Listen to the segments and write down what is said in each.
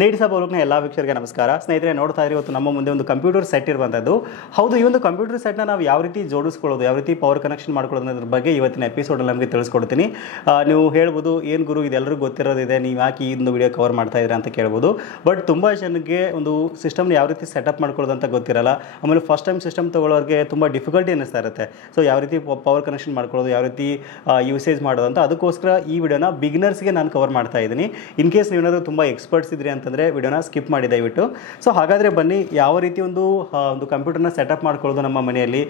ನೇಡಿ ಸಭಾಲೋಕನ ಎಲ್ಲ ವೀಕ್ಷಕರಿಗೆ ನಮಸ್ಕಾರ. ಸ್ನೇಹಿತರೆ, ನೋಡ್ತಾ ಇರಿ ಇವತ್ತು ನಮ್ಮ ಮುಂದೆ ಒಂದು ಕಂಪ್ಯೂಟರ್ ಸೆಟ್ ಇರುವಂಥದ್ದು. ಹೌದು, ಈ ಒಂದು ಕಂಪ್ಯೂಟರ್ ಸೆಟ್ನ ನಾವು ಯಾವ ರೀತಿ ಜೋಡಿಸ್ಕೊಳ್ಳೋದು, ಯಾವ ರೀತಿ ಪವರ್ ಕನೆಕ್ಷನ್ ಮಾಡ್ಕೊಳ್ಳೋದು ಅನ್ನೋದ್ರ ಬಗ್ಗೆ ಇವತ್ತಿನ ಎಪಿಸೋಡಲ್ಲಿ ನಮಗೆ ತಿಳಿಸ್ಕೊಡ್ತೀನಿ. ನೀವು ಹೇಳ್ಬೋದು, ಏನು ಗುರು ಇದೆಲ್ಲರಿಗೂ ಗೊತ್ತಿರೋದಿದೆ, ನೀವು ಯಾಕೆ ಈ ಒಂದು ವಿಡಿಯೋ ಕವರ್ ಮಾಡ್ತಾ ಇದ್ದೀರಾ ಅಂತ ಕೇಳ್ಬೋದು. ಬಟ್ ತುಂಬ ಜನಕ್ಕೆ ಒಂದು ಸಿಸ್ಟಮ್ನ ಯಾವ ರೀತಿ ಸೆಟಪ್ ಮಾಡ್ಕೊಳ್ಳೋದು ಅಂತ ಗೊತ್ತಿರಲ್ಲ. ಆಮೇಲೆ ಫಸ್ಟ್ ಟೈಮ್ ಸಿಸ್ಟಮ್ ತೊಗೊಳ್ಳೋರಿಗೆ ತುಂಬ ಡಿಫಿಕಲ್ಟಿ ಅನ್ನಿಸ್ತಾ ಇರುತ್ತೆ. ಸೊ ಯಾವ ರೀತಿ ಪವರ್ ಕನೆಕ್ಷನ್ ಮಾಡ್ಕೊಳ್ಳೋದು, ಯಾವ ರೀತಿ ಯೂಸೇಜ್ ಮಾಡೋದು ಅಂತ, ಅದಕ್ಕೋಸ್ಕರ ಈ ವಿಡಿಯೋನ ಬಿಗಿನರ್ಸ್ಗೆ ನಾನು ಕವರ್ ಮಾಡ್ತಾ ಇದ್ದೀನಿ. ಇನ್ ಕೇಸ್ ನೀವೇನಾದರೂ ತುಂಬ ಎಕ್ಸ್ಪರ್ಟ್ಸ್ ಇದ್ರಿ ಅಂತಂದರೆ ವಿಡಿಯೋನ ಸ್ಕಿಪ್ ಮಾಡಿ ದಯವಿಟ್ಟು. ಸೊ ಹಾಗಾದರೆ ಬನ್ನಿ, ಯಾವ ರೀತಿ ಒಂದು ಕಂಪ್ಯೂಟರ್ನ ಸೆಟಪ್ ಮಾಡ್ಕೊಳ್ಳೋದು ನಮ್ಮ ಮನೆಯಲ್ಲಿ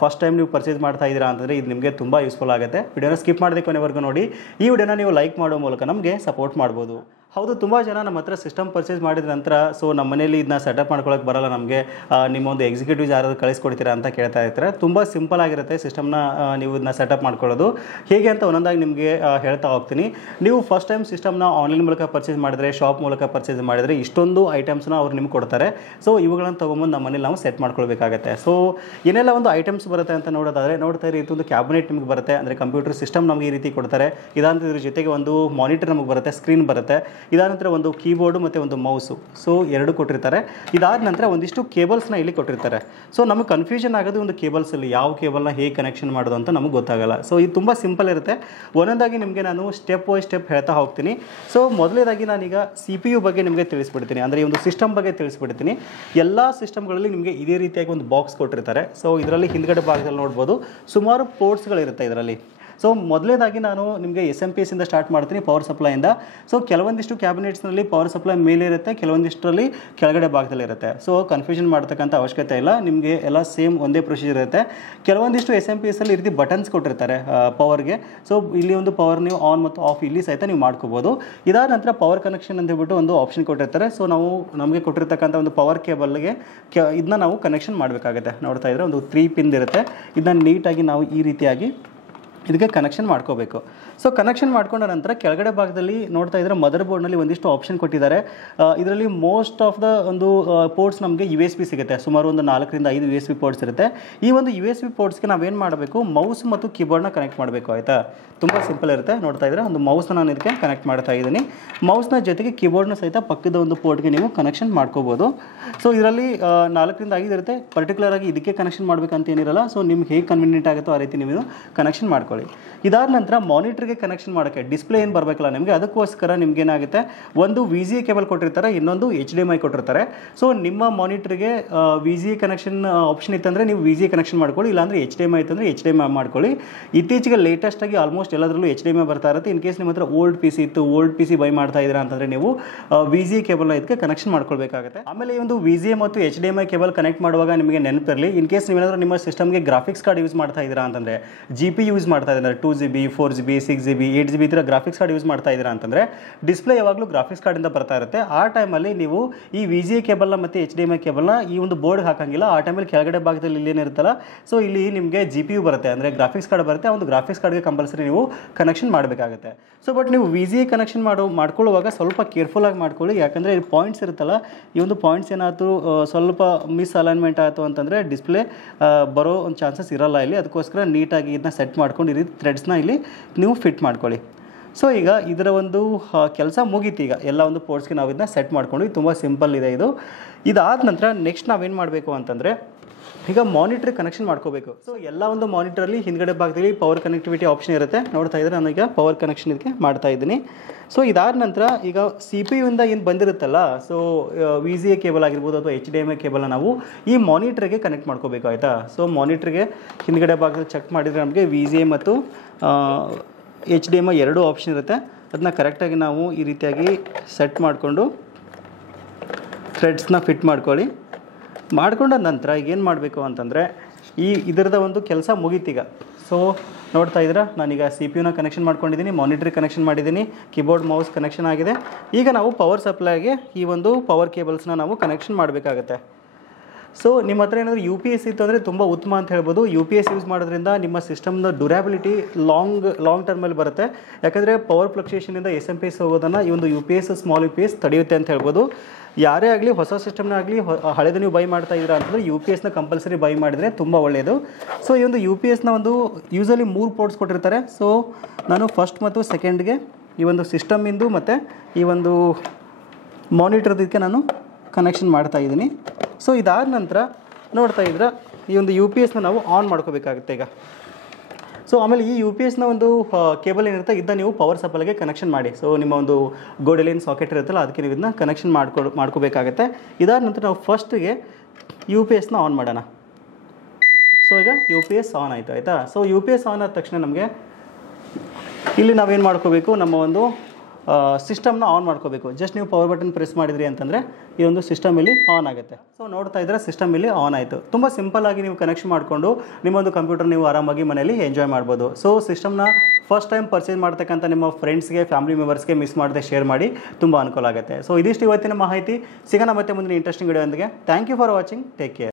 ಫಸ್ಟ್ ಟೈಮ್ ನೀವು ಪರ್ಚೇಸ್ ಮಾಡ್ತಾ ಇದ್ದೀರಾ ಅಂತಂದರೆ ಇದು ನಿಮಗೆ ತುಂಬ ಯೂಸ್ಫುಲ್ ಆಗುತ್ತೆ. ವಿಡಿಯೋನ ಸ್ಕಿಪ್ ಮಾಡದೆ ಕೊನೆವರೆಗೂ ನೋಡಿ. ಈ ವಿಡಿಯೋನ ನೀವು ಲೈಕ್ ಮಾಡೋ ಮೂಲಕ ನಮಗೆ ಸಪೋರ್ಟ್ ಮಾಡ್ಬೋದು. ಹೌದು, ತುಂಬ ಜನ ನಮ್ಮ ಹತ್ರ ಸಿಸ್ಟಮ್ ಪರ್ಚೇಸ್ ಮಾಡಿದ ನಂತರ ಸೊ ನಮ್ಮ ಮನೇಲಿ ಇದನ್ನ ಸೆಟಪ್ ಮಾಡ್ಕೊಳ್ಳೋಕೆ ಬರಲ್ಲ, ನಮಗೆ ನಿಮ್ಮ ಒಂದು ಎಕ್ಸಿಕ್ಯೂಟಿವ್ಸ್ ಯಾರಾದರೂ ಕಳಿಸ್ಕೊಡ್ತೀರಾ ಅಂತ ಕೇಳ್ತಾ ಇರ್ತಾರೆ. ತುಂಬ ಸಿಂಪಲ್ ಆಗಿರುತ್ತೆ ಸಿಸ್ಟಮ್ನ ನೀವು ಇದನ್ನ ಸೆಟಪ್ ಮಾಡ್ಕೊಳ್ಳೋದು ಹೇಗೆ ಅಂತ ಒಂದೊಂದಾಗಿ ನಿಮಗೆ ಹೇಳ್ತಾ ಹೋಗ್ತೀನಿ. ನೀವು ಫಸ್ಟ್ ಟೈಮ್ ಸಿಸ್ಟಮ್ನ ಆನ್ಲೈನ್ ಮೂಲಕ ಪರ್ಚೇಸ್ ಮಾಡಿದರೆ, ಶಾಪ್ ಮೂಲಕ ಪರ್ಚೇಸ್ ಮಾಡಿದರೆ ಇಷ್ಟೊಂದು ಐಟಮ್ಸ್ನ ಅವ್ರು ನಿಮ್ಗೆ ಕೊಡ್ತಾರೆ. ಸೊ ಇವುಗಳನ್ನು ತೊಗೊಂಬಂದು ನಮ್ಮ ಮನೇಲಿ ನಾವು ಸೆಟ್ ಮಾಡ್ಕೊಳ್ಬೇಕಾಗತ್ತೆ. ಸೊ ಏನೆಲ್ಲ ಒಂದು ಐಟಮ್ಸ್ ಬರುತ್ತೆ ಅಂತ ನೋಡೋದಾದರೆ, ನೋಡ್ತಾ ಇರಿ, ಇದೊಂದು ಕ್ಯಾಬಿನೆಟ್ ನಿಮಗೆ ಬರುತ್ತೆ. ಅಂದರೆ ಕಂಪ್ಯೂಟರ್ ಸಿಸ್ಟಮ್ ನಮಗೆ ಈ ರೀತಿ ಕೊಡ್ತಾರೆ. ಇದಾದ ಇದ್ರ ಜೊತೆಗೆ ಒಂದು ಮಾನಿಟರ್ ನಮಗೆ ಬರುತ್ತೆ, ಸ್ಕ್ರೀನ್ ಬರುತ್ತೆ. ಇದಾದ ನಂತರ ಒಂದು ಕೀಬೋರ್ಡು ಮತ್ತು ಒಂದು ಮೌಸು, ಸೊ ಎರಡು ಕೊಟ್ಟಿರ್ತಾರೆ. ಇದಾದ ನಂತರ ಒಂದಿಷ್ಟು ಕೇಬಲ್ಸ್ನ ಇಲ್ಲಿ ಕೊಟ್ಟಿರ್ತಾರೆ. ಸೊ ನಮಗೆ ಕನ್ಫ್ಯೂಷನ್ ಆಗೋದು ಒಂದು ಕೇಬಲ್ಸಲ್ಲಿ ಯಾವ ಕೇಬಲ್ನ ಹೇಗೆ ಕನೆಕ್ಷನ್ ಮಾಡೋದು ಅಂತ ನಮಗೆ ಗೊತ್ತಾಗಲ್ಲ. ಸೊ ಇದು ತುಂಬ ಸಿಂಪಲ್ ಇರುತ್ತೆ. ಒಂದೊಂದಾಗಿ ನಿಮಗೆ ನಾನು ಸ್ಟೆಪ್ ಬೈ ಸ್ಟೆಪ್ ಹೇಳ್ತಾ ಹೋಗ್ತೀನಿ. ಸೊ ಮೊದಲನೇದಾಗಿ ನಾನೀಗ CPU ಬಗ್ಗೆ ನಿಮಗೆ ತಿಳಿಸ್ಬಿಡ್ತೀನಿ, ಅಂದರೆ ಈ ಒಂದು ಸಿಸ್ಟಮ್ ಬಗ್ಗೆ ತಿಳಿಸ್ಬಿಡ್ತೀನಿ. ಎಲ್ಲ ಸಿಸ್ಟಮ್ಗಳಲ್ಲಿ ನಿಮಗೆ ಇದೇ ರೀತಿಯಾಗಿ ಒಂದು ಬಾಕ್ಸ್ ಕೊಟ್ಟಿರ್ತಾರೆ. ಸೊ ಇದರಲ್ಲಿ ಹಿಂದ್ಗಡೆ ಭಾಗದಲ್ಲಿ ನೋಡ್ಬೋದು ಸುಮಾರು ಪೋರ್ಟ್ಸ್ಗಳಿರುತ್ತೆ ಇದರಲ್ಲಿ. ಸೊ ಮೊದಲನೇದಾಗಿ ನಾನು ನಿಮಗೆ SMPS ಇಂದ ಸ್ಟಾರ್ಟ್ ಮಾಡ್ತೀನಿ, ಪವರ್ ಸಪ್ಲೈಯಿಂದ. ಸೊ ಕೆಲವೊಂದಿಷ್ಟು ಕ್ಯಾಬಿನೆಟ್ಸ್ನಲ್ಲಿ ಪವರ್ ಸಪ್ಲೈ ಮೇಲೆ ಇರುತ್ತೆ, ಕೆಲವೊಂದಿಷ್ಟರಲ್ಲಿ ಕೆಳಗಡೆ ಭಾಗದಲ್ಲಿ ಇರುತ್ತೆ. ಸೊ ಕನ್ಫ್ಯೂಷನ್ ಮಾಡ್ತಕ್ಕಂಥ ಅವಶ್ಯಕತೆ ಇಲ್ಲ, ನಿಮಗೆ ಎಲ್ಲ ಸೇಮ್ ಒಂದೇ ಪ್ರೊಸೀಜರ್ ಇರುತ್ತೆ. ಕೆಲವೊಂದಿಷ್ಟು SMPSಲ್ಲಿ ಈ ರೀತಿ ಬಟನ್ಸ್ ಕೊಟ್ಟಿರ್ತಾರೆ ಪವರ್ಗೆ. ಸೊ ಇಲ್ಲಿ ಒಂದು ಪವರ್ ನೀವು ಆನ್ ಮತ್ತು ಆಫ್ ಇಲ್ಲಿ ಸಹಿತ ನೀವು ಮಾಡ್ಕೋಬೋದು. ಇದಾದ ನಂತರ ಪವರ್ ಕನೆಕ್ಷನ್ ಅಂತ ಹೇಳ್ಬಿಟ್ಟು ಒಂದು ಆಪ್ಷನ್ ಕೊಟ್ಟಿರ್ತಾರೆ. ಸೊ ನಮಗೆ ಕೊಟ್ಟಿರ್ತಕ್ಕಂಥ ಒಂದು ಪವರ್ ಕೇಬಲ್ಗೆ ಇದನ್ನ ನಾವು ಕನೆಕ್ಷನ್ ಮಾಡಬೇಕಾಗುತ್ತೆ. ನೋಡ್ತಾ ಇದ್ರೆ ಒಂದು 3 ಪಿನ್ ಇರುತ್ತೆ. ಇದನ್ನ ನೀಟಾಗಿ ನಾವು ಈ ರೀತಿಯಾಗಿ ಇದಕ್ಕೆ ಕನೆಕ್ಷನ್ ಮಾಡ್ಕೋಬೇಕು. ಸೊ ಕನೆಕ್ಷನ್ ಮಾಡ್ಕೊಂಡ ನಂತರ ಕೆಳಗಡೆ ಭಾಗದಲ್ಲಿ ನೋಡ್ತಾ ಇದ್ರೆ ಮದರ್ ಬೋರ್ಡ್ನಲ್ಲಿ ಒಂದಿಷ್ಟು ಆಪ್ಷನ್ ಕೊಟ್ಟಿದ್ದಾರೆ. ಇದರಲ್ಲಿ ಮೋಸ್ಟ್ ಆಫ್ ದ ಒಂದು ಪೋರ್ಟ್ಸ್ ನಮಗೆ USB ಸಿಗುತ್ತೆ. ಸುಮಾರು ಒಂದು 4 ರಿಂದ 5 USB ಪೋರ್ಟ್ಸ್ ಇರುತ್ತೆ. ಈ ಒಂದು USB ಪೋರ್ಟ್ಸ್ಗೆ ನಾವೇನು ಮಾಡಬೇಕು, ಮೌಸ್ ಮತ್ತು ಕೀಬೋರ್ಡ್ನ ಕನೆಕ್ಟ್ ಮಾಡಬೇಕು. ಆಯಿತಾ, ತುಂಬ ಸಿಂಪಲ್ ಇರುತ್ತೆ. ನೋಡ್ತಾ ಇದ್ರೆ ಒಂದು ಮೌಸ್ನ ನಾನು ಇದಕ್ಕೆ ಕನೆಕ್ಟ್ ಮಾಡ್ತಾ ಇದ್ದೀನಿ. ಮೌಸ್ನ ಜೊತೆಗೆ ಕೀಬೋರ್ಡ್ನ ಸಹಿತ ಪಕ್ಕದ ಒಂದು ಪೋರ್ಟ್ಗೆ ನೀವು ಕನೆಕ್ಷನ್ ಮಾಡ್ಕೋಬೋದು. ಸೊ ಇದರಲ್ಲಿ 4 ರಿಂದ 5 ಇರುತ್ತೆ. ಪರ್ಟಿಕ್ಯುಲರ್ ಆಗಿ ಇದಕ್ಕೆ ಕನೆಕ್ಷನ್ ಮಾಡಬೇಕಂತ ಏನಿರಲ್ಲ. ಸೊ ನಿಮ್ಗೆ ಹೇಗೆ ಕನ್ವೀನಿಯಂಟ್ ಆಗುತ್ತೋ ಆ ರೀತಿ ನೀವು ಕನೆಕ್ಷನ್ ಮಾಡ್ಕೊಳ್ಳಿ. ಇದಾದ ನಂತರ ಮಾನಿಟರ್ಗೆ ಕನೆಕ್ಷನ್ ಮಾಡೋಕ್ಕೆ ಡಿಸ್ಪ್ಲೇ ಏನು ಬರಬೇಕಲ್ಲ ನಿಮಗೆ, ಅದಕ್ಕೋಸ್ಕರ ನಿಮ್ಗೆ ಏನಾಗುತ್ತೆ, ಒಂದು VGA ಕೇಬಲ್ ಕೊಟ್ಟಿರ್ತಾರೆ, ಇನ್ನೊಂದು HDMI ಕೊಟ್ಟಿರ್ತಾರೆ. ಸೊ ನಿಮ್ಮ ಮಾನಿಟರ್ಗೆ VGA ಕನೆಕ್ಷನ್ ಆಪ್ಷನ್ ಇತ್ತಂದರೆ ನೀವು VGA ಕನೆಕ್ಷನ್ ಮಾಡ್ಕೊಳ್ಳಿ, ಇಲ್ಲಾಂದರೆ HDMI ಇತ್ತಂದರೆ HDMI ಮಾಡ್ಕೊಳ್ಳಿ. ಇತ್ತೀಚೆಗೆ ಲೇಟೆಸ್ಟಾಗಿ ಆಲ್ಮೋಸ್ಟ್ ಎಲ್ಲದರಲ್ಲೂ HDMI ಬರ್ತಾ ಇರುತ್ತೆ. ಇನ್ ಕೇಸ್ ನಿಮ್ಮ ಹತ್ರ ಓಲ್ಡ್ PC ಇತ್ತು, ಓಲ್ಡ್ PC ಬೈ ಮಾಡ್ತಾ ಇದ್ದೀರಾ ಅಂತಂದರೆ ನೀವು VGA ಕೇಬಲ್ನ ಇದಕ್ಕೆ ಕನೆಕ್ಷನ್ ಮಾಡ್ಕೊಳ್ಬೇಕಾಗುತ್ತೆ. ಆಮೇಲೆ ಈ ಒಂದು VGA ಮತ್ತು HDMI ಕೇಬಲ್ ಕನೆಕ್ಟ್ ಮಾಡುವಾಗ ನಿಮಗೆ ನೆನಪಿರಲಿ, ಇನ್ ಕೇಸ್ ನೀವೇನಾದರೂ ನಿಮ್ಮ ಸಿಸ್ಟಮ್ಗೆ ಗ್ರಾಫಿಕ್ಸ್ ಕಾರ್ಡ್ ಯೂಸ್ ಮಾಡ್ತಾ ಇದ್ದೀರಾ ಅಂತಂದರೆ, GPU ಯೂಸ್ ಮಾಡ್ತಾ ಇದ್ದಾರೆ, 2GB 4GB 6GB 8GB ಈ ಥರ ಗ್ರಾಫಿಕ್ಸ್ ಕಾರ್ಡ್ ಯೂಸ್ ಮಾಡ್ತಾ ಇದ್ದೀರಾ ಅಂತಂದರೆ ಡಿಸ್ಪ್ಲೇ ಯಾವಾಗಲೂ ಗ್ರಾಫಿಕ್ಸ್ ಕಾರ್ಡಿಂದ ಬರ್ತಾ ಇರುತ್ತೆ. ಆ ಟೈಮಲ್ಲಿ ನೀವು ಈ VGA ಕೇಬಲ್ನ ಮತ್ತು HDMI ಕೇಬಲ್ನ ಈ ಒಂದು ಬೋರ್ಡ್ ಹಾಕಂಗಿಲ್ಲ. ಆ ಟೈಮಲ್ಲಿ ಕೆಳಗಡೆ ಭಾಗದಲ್ಲಿ ಇಲ್ಲೇನಿರುತ್ತಲ್ಲ, ಸೊ ಇಲ್ಲಿ ನಿಮಗೆ GPU ಬರುತ್ತೆ, ಅಂದರೆ ಗ್ರಾಫಿಕ್ಸ್ ಕಾರ್ಡ್ ಬರುತ್ತೆ. ಆ ಒಂದು ಗ್ರಾಫಿಕ್ಸ್ ಕಾರ್ಡ್ಗೆ ಕಂಪಲ್ಸರಿ ನೀವು ಕನೆಕ್ಷನ್ ಮಾಡಬೇಕಾಗುತ್ತೆ. ಸೊ ಬಟ್ ನೀವು VGA ಕನೆಕ್ಷನ್ ಮಾಡ್ಕೊಳ್ಳುವಾಗ ಸ್ವಲ್ಪ ಕೇರ್ಫುಲ್ಲಾಗಿ ಮಾಡ್ಕೊಳ್ಳಿ. ಯಾಕಂದರೆ ಈ ಪಾಯಿಂಟ್ಸ್ ಇರುತ್ತಲ್ಲ, ಈ ಒಂದು ಪಾಯಿಂಟ್ಸ್ ಏನಾಯ್ತು ಸ್ವಲ್ಪ ಮಿಸ್ ಅಲೈನ್ಮೆಂಟ್ ಆಯಿತು ಅಂತಂದರೆ ಡಿಸ್ಪ್ಲೇ ಬರೋ ಒಂದು ಚಾನ್ಸಸ್ ಇರಲ್ಲ ಇಲ್ಲಿ. ಅದಕ್ಕೋಸ್ಕರ ನೀಟಾಗಿ ಇದನ್ನ ಸೆಟ್ ಮಾಡ್ಕೊಂಡು ಈ ರೀತಿ ಥ್ರೆಡ್ಸ್ನ ಇಲ್ಲಿ ನೀವು ಫಿಟ್ ಮಾಡ್ಕೊಳ್ಳಿ. ಸೊ ಈಗ ಇದರ ಒಂದು ಕೆಲಸ ಮುಗೀತು. ಈಗ ಎಲ್ಲ ಒಂದು ಪೋರ್ಟ್ಸ್ಗೆ ನಾವು ಇದನ್ನ ಸೆಟ್ ಮಾಡ್ಕೊಂಡು, ತುಂಬ ಸಿಂಪಲ್ ಇದೆ ಇದು. ಇದಾದ ನಂತರ ನೆಕ್ಸ್ಟ್ ನಾವೇನು ಮಾಡಬೇಕು ಅಂತಂದರೆ, ಈಗ ಮಾನಿಟರ್ ಕನೆಕ್ಷನ್ ಮಾಡ್ಕೋಬೇಕು. ಸೊ ಎಲ್ಲ ಒಂದು ಮಾನಿಟರಲ್ಲಿ ಹಿಂದ್ಗಡೆ ಭಾಗದಲ್ಲಿ ಪವರ್ ಕನೆಕ್ಟಿವಿಟಿ ಆಪ್ಷನ್ ಇರುತ್ತೆ. ನೋಡ್ತಾ ಇದ್ರೆ ನಾನೀಗ ಪವರ್ ಕನೆಕ್ಷನ್ ಇದಕ್ಕೆ ಮಾಡ್ತಾ ಇದ್ದೀನಿ. ಸೊ ಇದಾದ ನಂತರ ಈಗ CPU ಇಂದ ಏನು ಬಂದಿರುತ್ತಲ್ಲ, ಸೊ VGA ಕೇಬಲ್ ಆಗಿರ್ಬೋದು ಅಥವಾ HDMI ಕೇಬಲ್ನ ನಾವು ಈ ಮಾನಿಟರ್ಗೆ ಕನೆಕ್ಟ್ ಮಾಡ್ಕೋಬೇಕು. ಆಯಿತಾ, ಸೊ ಮಾನಿಟರ್ಗೆ ಹಿಂದ್ಗಡೆ ಭಾಗದಲ್ಲಿ ಚೆಕ್ ಮಾಡಿದರೆ ನಮಗೆ VGA ಮತ್ತು HDMI ಎರಡೂ ಆಪ್ಷನ್ ಇರುತ್ತೆ. ಅದನ್ನ ಕರೆಕ್ಟಾಗಿ ನಾವು ಈ ರೀತಿಯಾಗಿ ಸೆಟ್ ಮಾಡಿಕೊಂಡು ಥ್ರೆಡ್ಸ್ನ ಫಿಟ್ ಮಾಡ್ಕೊಂಡ ನಂತರ ಈಗ ಏನು ಮಾಡಬೇಕು ಅಂತಂದರೆ, ಇದರದ ಒಂದು ಕೆಲಸ ಮುಗೀತೀಗ. ಸೊ ನೋಡ್ತಾ ಇದ್ದೀರಾ, ನಾನೀಗ CPU ಕನೆಕ್ಷನ್ ಮಾಡ್ಕೊಂಡಿದ್ದೀನಿ, ಮಾನಿಟರ್ ಕನೆಕ್ಷನ್ ಮಾಡಿದ್ದೀನಿ, ಕೀಬೋರ್ಡ್ ಮೌಸ್ ಕನೆಕ್ಷನ್ ಆಗಿದೆ. ಈಗ ನಾವು ಪವರ್ ಸಪ್ಲೈಗೆ ಈ ಒಂದು ಪವರ್ ಕೇಬಲ್ಸ್ನ ನಾವು ಕನೆಕ್ಷನ್ ಮಾಡಬೇಕಾಗತ್ತೆ. ಸೊ ನಿಮ್ಮ ಹತ್ರ ಏನಾದರೂ UPS ಇತ್ತು ಅಂದರೆ ತುಂಬ ಉತ್ತಮ ಅಂತ ಹೇಳ್ಬೋದು. UPS ಯೂಸ್ ಮಾಡೋದ್ರಿಂದ ನಿಮ್ಮ ಸಿಸ್ಟಮ್ನ ಡ್ಯೂರಾಬಿಲಿಟಿ ಲಾಂಗ್ ಟರ್ಮಲ್ಲಿ ಬರುತ್ತೆ. ಯಾಕಂದರೆ ಪವರ್ ಫ್ಲಕ್ಚುಯೇಷನಿಂದ SMPS ಹೋಗೋದನ್ನು ಈ ಒಂದು UPS ಸ್ಮಾಲ್ UPS ತಡೆಯುತ್ತೆ ಅಂತ ಹೇಳ್ಬೋದು. ಯಾರೇ ಆಗಲಿ ಹೊಸ ಸಿಸ್ಟಮ್ನ ಆಗಲಿ ಹಳೆದು ನೀವು ಬೈ ಮಾಡ್ತಾ ಇದ್ದೀರಾ ಅಂತಂದರೆ UPSನ ಕಂಪಲ್ಸರಿ ಬೈ ಮಾಡಿದರೆ ತುಂಬ ಒಳ್ಳೆಯದು. ಸೊ ಈ ಒಂದು UPSನ ಒಂದು ಯೂಸಲಿ 3 ಪೋರ್ಟ್ಸ್ ಕೊಟ್ಟಿರ್ತಾರೆ. ಸೊ ನಾನು ಫಸ್ಟ್ ಮತ್ತು ಸೆಕೆಂಡ್ಗೆ ಈ ಒಂದು ಸಿಸ್ಟಮಿಂದು ಮತ್ತು ಈ ಒಂದು ಮಾನಿಟರ್ದಕ್ಕೆ ನಾನು ಕನೆಕ್ಷನ್ ಮಾಡ್ತಾ ಇದ್ದೀನಿ. ಸೊ ಇದಾದ ನಂತರ ನೋಡ್ತಾ ಇದ್ರೆ ಈ ಒಂದು ಯು ಪಿ ಎಸ್ನ ನಾವು ಆನ್ ಮಾಡ್ಕೋಬೇಕಾಗುತ್ತೆ ಈಗ. ಸೊ ಆಮೇಲೆ ಈ ಯು ಪಿ ಎಸ್ನ ಒಂದು ಕೇಬಲ್ ಏನಿರುತ್ತೆ ಇದನ್ನ ನೀವು ಪವರ್ ಸಪ್ಲೈಗೆ ಕನೆಕ್ಷನ್ ಮಾಡಿ. ಸೊ ನಿಮ್ಮ ಒಂದು ಗೋಡೆಲಿನ ಸಾಕೆಟ್ ಇರುತ್ತಲ್ಲ ಅದಕ್ಕೆ ನೀವು ಇದನ್ನ ಕನೆಕ್ಷನ್ ಮಾಡ್ಕೋಬೇಕಾಗುತ್ತೆ. ಇದಾದ ನಂತರ ನಾವು ಫಸ್ಟಿಗೆ ಯು ಪಿ ಎಸ್ನ ಆನ್ ಮಾಡೋಣ. ಸೊ ಈಗ ಯು ಪಿ ಎಸ್ ಆನ್ ಆಯಿತು ಆಯಿತಾ. So U P S on ಆದ ತಕ್ಷಣ ನಮಗೆ ಇಲ್ಲಿ ನಾವೇನು ಮಾಡ್ಕೋಬೇಕು, ನಮ್ಮ ಒಂದು ಸಿಸ್ಟಮ್ನ ಆನ್ ಮಾಡ್ಕೋಬೇಕು. ಜಸ್ಟ್ ನೀವು ಪವರ್ ಬಟನ್ ಪ್ರೆಸ್ ಮಾಡಿದ್ರಿ ಅಂತಂದರೆ ಈ ಒಂದು ಸಿಸ್ಟಮ್ ಇಲ್ಲಿ ಆನ್ ಆಗುತ್ತೆ. ಸೊ ನೋಡ್ತಾ ಇದ್ದರೆ ಸಿಸ್ಟಮ್ ಇಲ್ಲಿ ಆನ್ ಆಯಿತು. ತುಂಬ ಸಿಂಪಲ್ಲಾಗಿ ನೀವು ಕನೆಕ್ಷನ್ ಮಾಡಿಕೊಂಡು ನಿಮ್ಮೊಂದು ಕಂಪ್ಯೂಟರ್ ನೀವು ಆರಾಮಾಗಿ ಮನೆಯಲ್ಲಿ ಎಂಜಾಯ್ ಮಾಡ್ಬೋದು. ಸೊ ಸಿಸ್ಟಮ್ನ ಫಸ್ಟ್ ಟೈಮ್ ಪರ್ಚೇಸ್ ಮಾಡ್ತಕ್ಕಂಥ ನಿಮ್ಮ ಫ್ರೆಂಡ್ಸ್ಗೆ, ಫ್ಯಾಮಿಲಿ ಮೆಂಬರ್ಸ್ಗೆ ಮಿಸ್ ಮಾಡದೆ ಶೇರ್ ಮಾಡಿ, ತುಂಬ ಅನುಕೂಲ ಆಗುತ್ತೆ. ಸೊ ಇದಿಷ್ಟು ಇವತ್ತಿನ ಮಾಹಿತಿ. ಸಿಗೋಣ ಮತ್ತೆ ಮುಂದಿನ ಇಂಟ್ರೆಸ್ಟಿಂಗ್ ವಿಡಿಯೋ ಒಂದಿಗೆ. Thank you for watching. Take care.